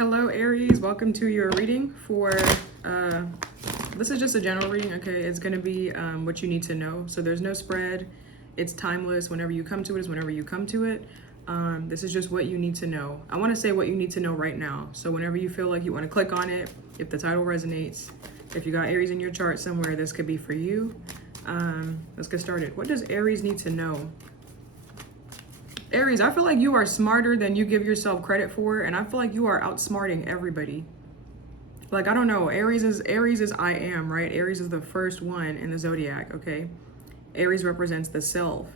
Hello Aries, welcome to your reading for, this is just a general reading, okay? It's going to be what you need to know. So there's no spread, it's timeless. Whenever you come to it is whenever you come to it. This is just what you need to know. I want to say what you need to know right now. So whenever you feel like you want to click on it, if the title resonates, if you got Aries in your chart somewhere, this could be for you. Let's get started. What does Aries need to know? Aries, I feel like you are smarter than you give yourself credit for, and I feel like you are outsmarting everybody. Like, I don't know, Aries is I am, right? Aries is the first one in the zodiac, okay? Aries represents the self.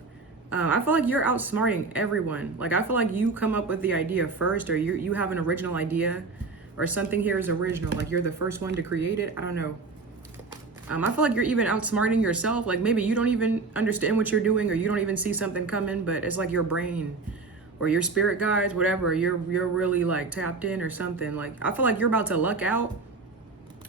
I feel like you're outsmarting everyone. Like, I feel like you come up with the idea first, or you have an original idea, or something here is original. Like, you're the first one to create it. I don't know. I feel like you're even outsmarting yourself. Like maybe you don't even understand what you're doing, or you don't even see something coming, but it's like your brain or your spirit guides, whatever, you're really like tapped in or something. Like I feel like you're about to luck out.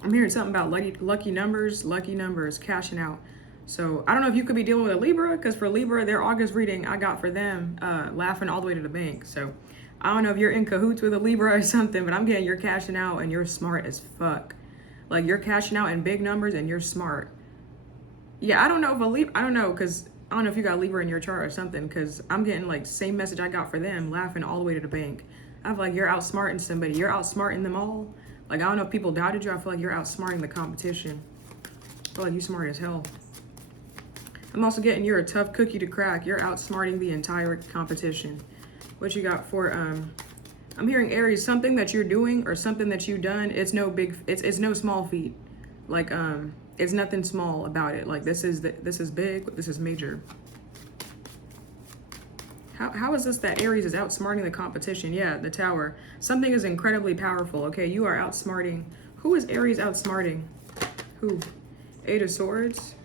I'm hearing something about lucky numbers, cashing out. So I don't know if you could be dealing with a Libra, because for Libra, their August reading I got for them, laughing all the way to the bank. So I don't know if you're in cahoots with a Libra or something, but I'm getting you're cashing out and you're smart as fuck. Like you're cashing out in big numbers and you're smart. Yeah, I don't know if a Libra, I don't know, because I don't know if you got Libra in your chart or something, because I'm getting like same message I got for them, laughing all the way to the bank. I feel like you're outsmarting somebody. You're outsmarting them all. Like, I don't know if people doubted you. I feel like you're outsmarting the competition. I feel like you're smart as hell. I'm also getting you're a tough cookie to crack. You're outsmarting the entire competition. What you got for, I'm hearing Aries, something that you're doing or something that you've done, it's no no small feat. Like, it's nothing small about it. Like this is big, this is major. How is this that Aries is outsmarting the competition? Yeah, the Tower. Something is incredibly powerful. Okay, you are outsmarting. Who is Aries outsmarting? Who? Eight of Swords.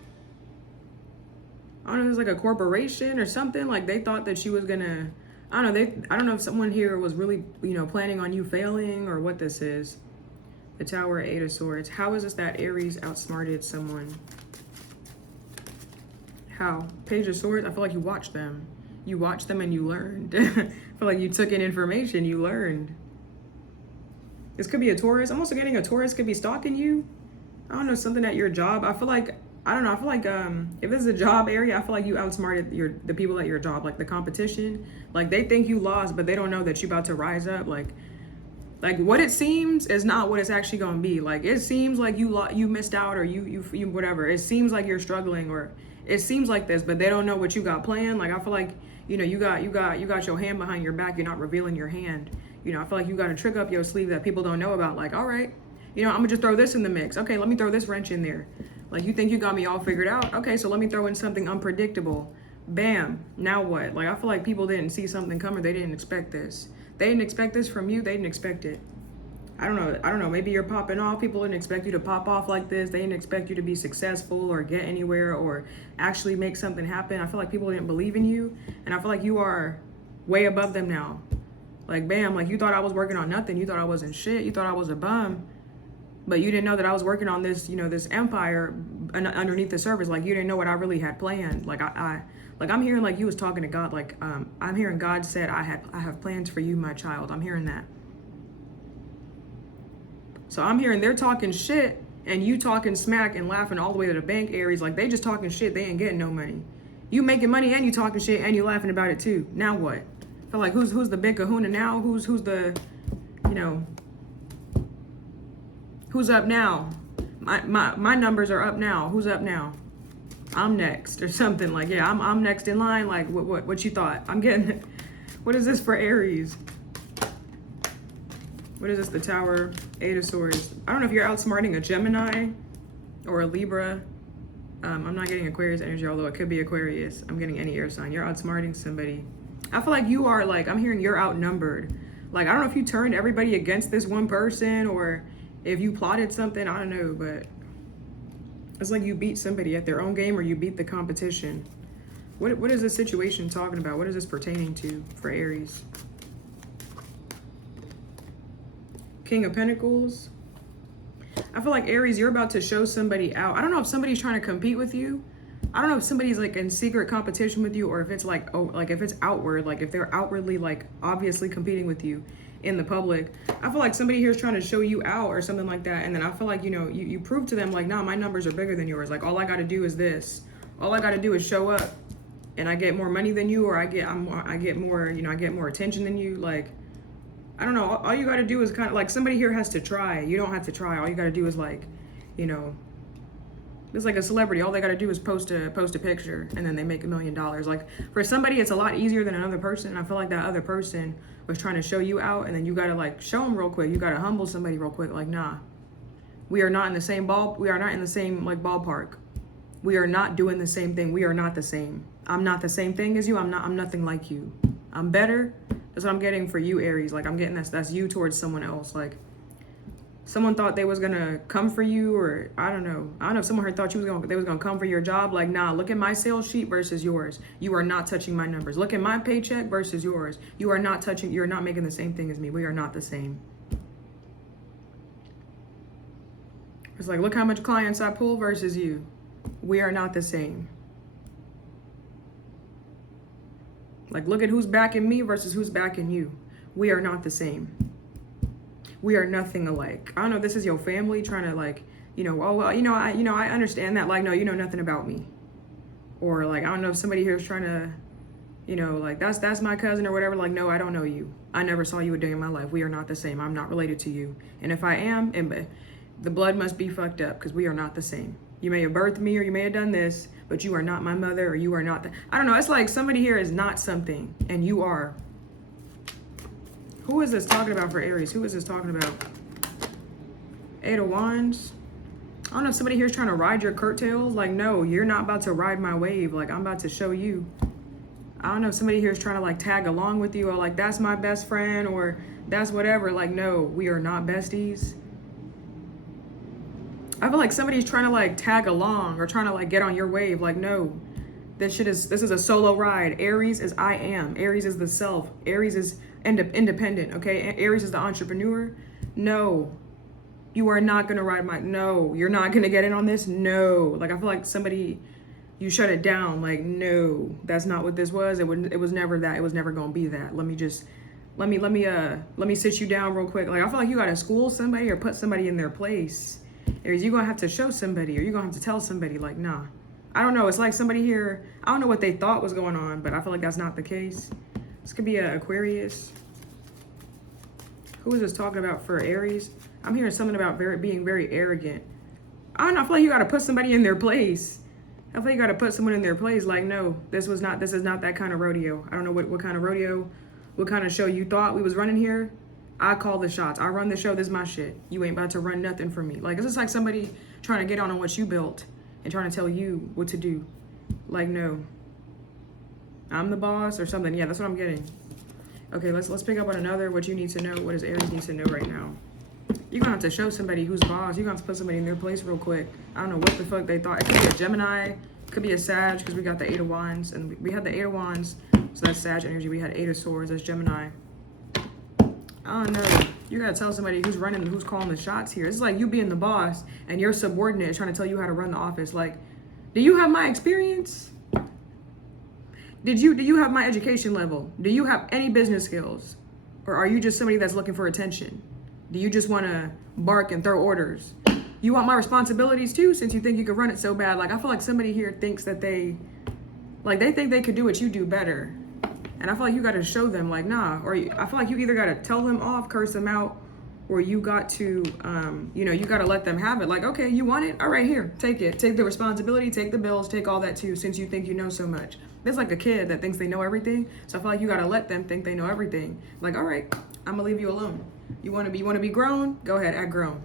I don't know, there's like a corporation or something. Like they thought that she was gonna, I don't know, I don't know if someone here was really, planning on you failing or what this is. The Tower, Eight of Swords. How is this that Aries outsmarted someone? How? Page of Swords, I feel like you watched them. You watched them and you learned. I feel like you took in information, you learned. This could be a Taurus. I'm also getting a Taurus could be stalking you. I don't know, something at your job. I feel like, I don't know, I feel like if this is a job area, I feel like you outsmarted the people at your job, like the competition. Like they think you lost, but they don't know that you're about to rise up. Like what it seems is not what it's actually going to be. Like it seems like you missed out, or you whatever. It seems like you're struggling, or it seems like this, but they don't know what you got planned. Like I feel like, you got your hand behind your back. You're not revealing your hand. I feel like you got a trick up your sleeve that people don't know about. Like, all right, I'm gonna just throw this in the mix. Okay, let me throw this wrench in there. Like you think you got me all figured out. Okay, so let me throw in something unpredictable. Bam, now what? Like I feel like people didn't see something coming. They didn't expect this. They didn't expect this from you. They didn't expect it. I don't know. Maybe you're popping off. People didn't expect you to pop off like this. They didn't expect you to be successful or get anywhere or actually make something happen. I feel like people didn't believe in you. And I feel like you are way above them now. Like, bam, like you thought I was working on nothing. You thought I wasn't shit. You thought I was a bum. But you didn't know that I was working on this, this empire underneath the surface. Like you didn't know what I really had planned. Like I'm hearing like you was talking to God. Like I'm hearing God said, I have plans for you, my child. I'm hearing that. So I'm hearing they're talking shit and you talking smack and laughing all the way to the bank, Aries. Like they just talking shit. They ain't getting no money. You making money and you talking shit and you laughing about it too. Now what? I feel like who's the big kahuna now? Who's the, who's up now? My numbers are up now. Who's up now? I'm next or something. Like, yeah, I'm next in line. Like what you thought? I'm getting, what is this for Aries? What is this? The Tower, Eight of Swords. I don't know if you're outsmarting a Gemini or a Libra. I'm not getting Aquarius energy, although it could be Aquarius. I'm getting any air sign. You're outsmarting somebody. I feel like you are like, I'm hearing you're outnumbered. Like, I don't know if you turned everybody against this one person or if you plotted something. I don't know, but it's like you beat somebody at their own game or you beat the competition. What is this situation talking about? What is this pertaining to for Aries? King of Pentacles. I feel like Aries, you're about to show somebody out. I don't know if somebody's trying to compete with you. I don't know if somebody's like in secret competition with you, or if it's like, oh, like if it's outward, like if they're outwardly like obviously competing with you. in the public. I feel like somebody here is trying to show you out or something like that. And then I feel like, you know, you prove to them like, nah, my numbers are bigger than yours. Like all I got to do is this. All I got to do is show up and I get more money than you, or I get more, you know, I get more attention than you. Like, I don't know. All you got to do is kind of like somebody here has to try. You don't have to try. All you got to do is like, you know, it's like a celebrity. All they got to do is post a picture and then they make $1 million. Like for somebody, it's a lot easier than another person. I feel like that other person was trying to show you out and then you got to like show them real quick. You got to humble somebody real quick. Like, nah, we are not in the same we are not in the same like ballpark. We are not doing the same thing. We are not the same. I'm not the same thing as you. I'm nothing like you. I'm better. That's what I'm getting for you, Aries. Like I'm getting that's you towards someone else. Like someone thought they was gonna come for you, or I don't know if someone here thought they was gonna come for your job. Like, nah, look at my sales sheet versus yours. You are not touching my numbers. Look at my paycheck versus yours. You're not making the same thing as me. We are not the same. It's like, look how much clients I pull versus you. We are not the same. Like, look at who's backing me versus who's backing you. We are not the same. We are nothing alike. I don't know if this is your family trying to like, you know, oh, well, I understand that. Like, no, you know nothing about me. Or like, I don't know if somebody here is trying to, you know, like that's my cousin or whatever. Like, no, I don't know you. I never saw you a day in my life. We are not the same. I'm not related to you. And if I am, the blood must be fucked up because we are not the same. You may have birthed me or you may have done this, but you are not my mother or you are not I don't know. It's like somebody here is not something and you are. Who is this talking about for Aries? Who is this talking about? 8 of Wands. I don't know if somebody here is trying to ride your curtails. Like, no, you're not about to ride my wave. Like, I'm about to show you. I don't know if somebody here is trying to like tag along with you or like, that's my best friend or that's whatever. Like, no, we are not besties. I feel like somebody's trying to like tag along or trying to like get on your wave. Like, no, this is a solo ride. Aries is I am. Aries is the self. Aries is independent, okay? Aries is the entrepreneur. No, you are not gonna ride no, you're not gonna get in on this. No, like I feel like you shut it down. Like, no, that's not what this was. It was never that. It was never gonna be that. Let me sit you down real quick. Like I feel like you gotta school somebody or put somebody in their place. Aries, you're gonna have to show somebody or you're gonna have to tell somebody like, nah. I don't know. It's like somebody here, I don't know what they thought was going on, but I feel like that's not the case. This could be an Aquarius. Who is this talking about for Aries? I'm hearing something about being very arrogant. I don't know. I feel like you got to put somebody in their place. I feel like you got to put someone in their place. Like, no, this is not that kind of rodeo. I don't know what kind of rodeo, what kind of show you thought we was running here. I call the shots. I run the show. This is my shit. You ain't about to run nothing for me. Like, it's just like somebody trying to get on what you built and trying to tell you what to do. Like, no. I'm the boss or something. Yeah, that's what I'm getting. Okay, let's pick up on another. What you need to know. What does Aries need to know right now? You're gonna have to show somebody who's boss. You're gonna have to put somebody in their place real quick. I don't know what the fuck they thought. It could be a Gemini. It could be a Sag because we got the 8 of Wands and we had the 8 of Wands. So that's Sag energy. We had 8 of Swords. That's Gemini. I don't know. You gotta tell somebody who's running, who's calling the shots here. It's like you being the boss and your subordinate is trying to tell you how to run the office. Like, do you have my experience? Do you have my education level? Do you have any business skills? Or are you just somebody that's looking for attention? Do you just want to bark and throw orders? You want my responsibilities too, since you think you could run it so bad? Like, I feel like somebody here thinks that they think they could do what you do better. And I feel like you got to show them, like, nah. Or I feel like you either got to tell them off, curse them out, or you got to, you got to let them have it. Like, okay, you want it? All right, here, take it. Take the responsibility, take the bills, take all that too, since you think you know so much. It's like a kid that thinks they know everything. So I feel like you got to let them think they know everything. Like, all right, I'm going to leave you alone. You want to be grown? Go ahead, act grown.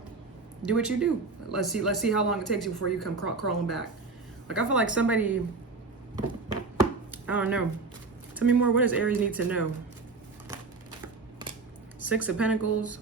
Do what you do. Let's see how long it takes you before you come crawling back. Like, I feel like somebody, I don't know. Tell me more. What does Aries need to know? 6 of Pentacles.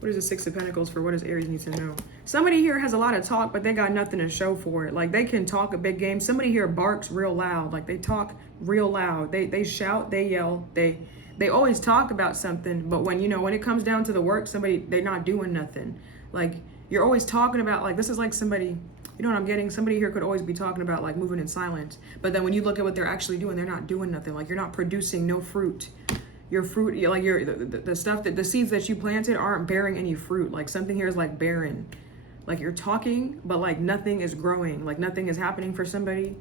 What is the 6 of Pentacles for? What does Aries need to know? Somebody here has a lot of talk, but they got nothing to show for it. Like, they can talk a big game. Somebody here barks real loud. Like, they talk real loud. They shout, they yell, they always talk about something, but when it comes down to the work, they're not doing nothing. Like, you're always talking about, like, this is like somebody, you know what I'm getting? Somebody here could always be talking about, like, moving in silence. But then when you look at what they're actually doing, they're not doing nothing. Like, you're not producing no fruit. your fruit, like the stuff that the seeds that you planted aren't bearing any fruit. Like something here is like barren. Like you're talking, but like nothing is growing. Like nothing is happening for somebody,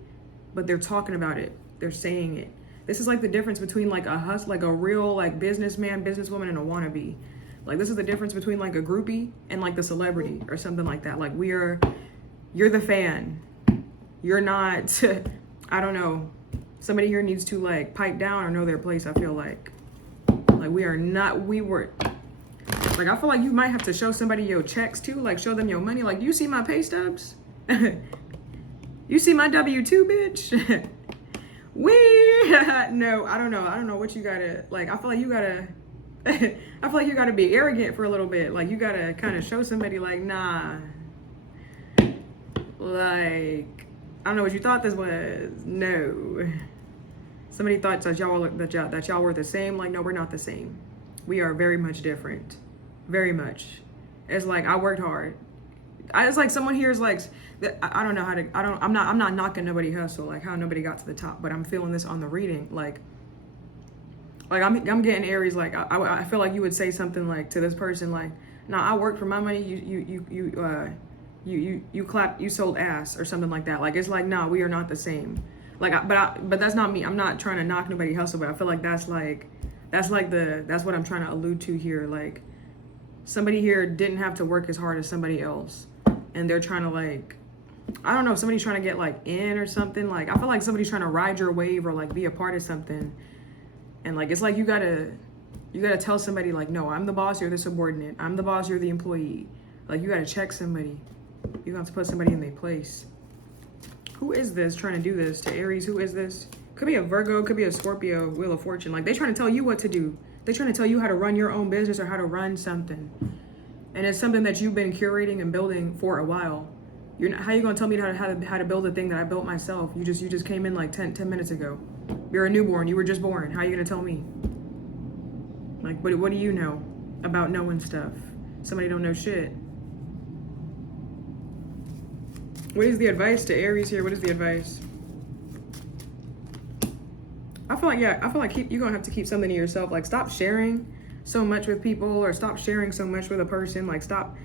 but they're talking about it. They're saying it. This is like the difference between like like a real like businessman, businesswoman, and a wannabe. Like this is the difference between like a groupie and like the celebrity or something like that. Like you're the fan. You're not, I don't know. Somebody here needs to like pipe down or know their place, I feel like. Like like I feel like you might have to show somebody your checks too, like show them your money. Like, you see my pay stubs? You see my W-2, bitch? No, I don't know what you gotta, like, I feel like you gotta, I feel like you gotta be arrogant for a little bit. Like, you gotta kind of show somebody, like, nah. Like, I don't know what you thought this was. No. Somebody thought that y'all were the same. Like, no, we're not the same. We are very much different. Very much. It's like, I worked hard. It's like someone here is like, I don't know how to, I'm not knocking nobody hustle, like how nobody got to the top, but I'm feeling this on the reading. Like I'm getting Aries, like, I feel like you would say something like to this person, like, nah, I worked for my money. You sold ass or something like that. Like, it's like, nah, we are not the same. Like, but that's not me. I'm not trying to knock nobody hustle, but I feel like that's what I'm trying to allude to here. Like, somebody here didn't have to work as hard as somebody else, and they're trying to, like, I don't know, if somebody's trying to get like in or something. Like, I feel like somebody's trying to ride your wave or like be a part of something, and like it's like you gotta tell somebody, like, no, I'm the boss, you're the subordinate. I'm the boss, you're the employee. Like, you gotta check somebody. You have to put somebody in their place. Who is this trying to do this to Aries? Who is this? Could be a Virgo, could be a Scorpio, Wheel of Fortune. Like, they trying to tell you what to do. They're trying to tell you how to run your own business or how to run something. And it's something that you've been curating and building for a while. How you gonna tell me how to build a thing that I built myself? You just came in like 10 minutes ago. You're a newborn, you were just born. How are you gonna tell me? Like, what do you know about knowing stuff? Somebody don't know shit. What is the advice to Aries here? What is the advice? I feel like you're gonna have to keep something to yourself. Like, stop sharing so much with people, or stop sharing so much with a person. Like, stop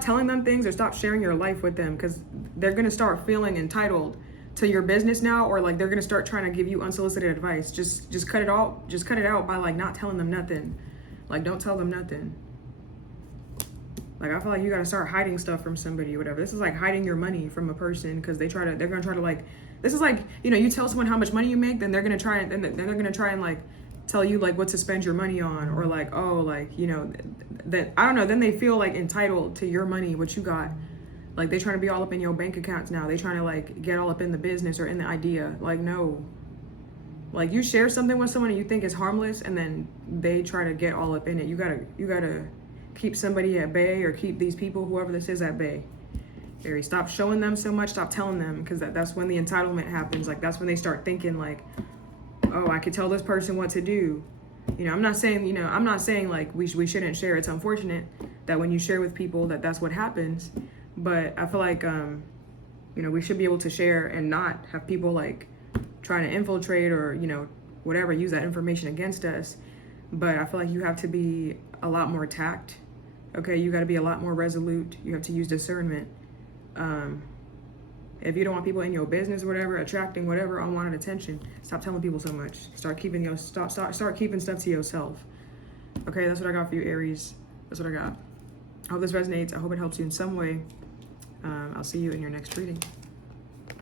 telling them things, or stop sharing your life with them, because they're gonna start feeling entitled to your business now, or like they're gonna start trying to give you unsolicited advice. Just cut it out. Just cut it out by like not telling them nothing. Like, don't tell them nothing. Like, I feel like you gotta start hiding stuff from somebody or whatever. This is like hiding your money from a person, because they're gonna try to like, this is like, you tell someone how much money you make, then they're gonna try and like tell you like what to spend your money on, or like, oh, like, that, I don't know, then they feel like entitled to your money, what you got. Like, they trying to be all up in your bank accounts now. They trying to like get all up in the business or in the idea. Like, no. Like, you share something with someone and you think it's harmless, and then they try to get all up in it. You gotta keep somebody at bay, or keep these people, whoever this is, at bay. Aries, stop showing them so much, stop telling them, because that's when the entitlement happens. Like, that's when they start thinking like, oh, I could tell this person what to do. I'm not saying like we shouldn't share. It's unfortunate that when you share with people that's what happens. But I feel like, we should be able to share and not have people like trying to infiltrate or, whatever, use that information against us. But I feel like you have to be a lot more tact. Okay, you got to be a lot more resolute. You have to use discernment. If you don't want people in your business or whatever, attracting whatever unwanted attention, stop telling people so much. Start keeping stuff to yourself. Okay, that's what I got for you, Aries. That's what I got. I hope this resonates. I hope it helps you in some way. I'll see you in your next reading.